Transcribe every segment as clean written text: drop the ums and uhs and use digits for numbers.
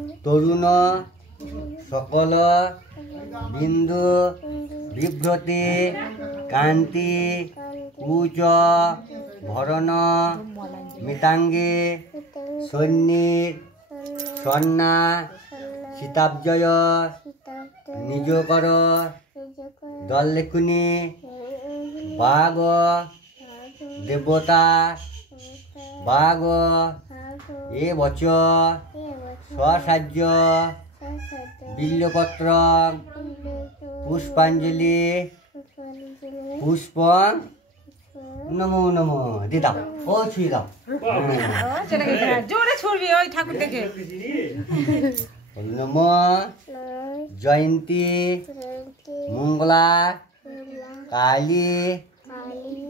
তরুণ সকল বিন্দু বিভ্রতি কান্তি উচ ভরণ মিতাঙ্গে সন্নির সন্না সীতাব্জয় নিজকর দললেখুনি বাঘ দেবতা বাঘ এ বচ স্বসাহ্য বিল্লপত্র পুষ্পাঞ্জলি পুষ্প নমো নমো দিদা ও ছুঁয়ে দাও জোরে ছড়বি ওই ঠাকুর দেখে নম জয়ন্তী মঙ্গলা কালী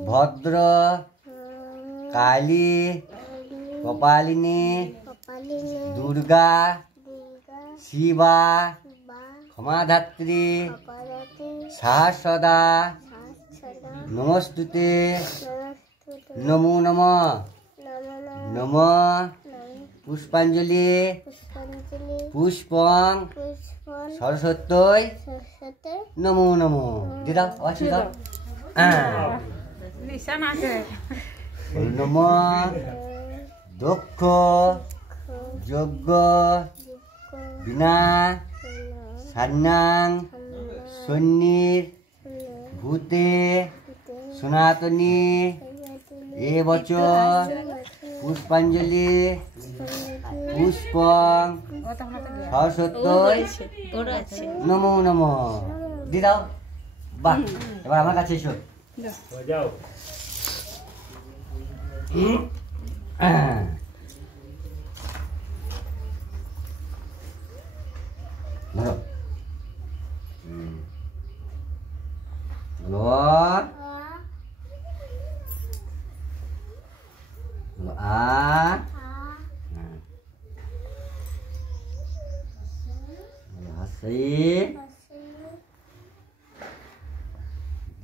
ভদ্র কালী কপালিনী দুর্গা শিবা ক্ষমাধাত্রী সহস্রদা নমস্তুতে নমো নম নম পুষ্পাঞ্জলি পুষ্পং সরস্বতী নমো নমো দিদা আছে দাও নিশান আছে নম দক্ষ যজ্ঞ বিনা সান্নাং সন্নির ভূতে সনাতনী এ বচ পুষ্পাঞ্জলি পুষ্পং সরস্বতী নমো নমো দিদাও বাহ এবার আমার কাছে এসো যাও ধরো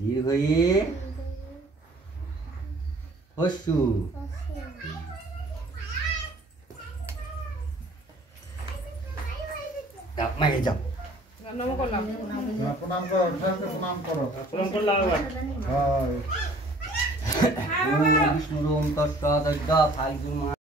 দীর্ঘয়ে হস্যু মাইকে যাও প্রণাম করো প্রণাম করো বিষ্ণু তৎ ফাল্গুন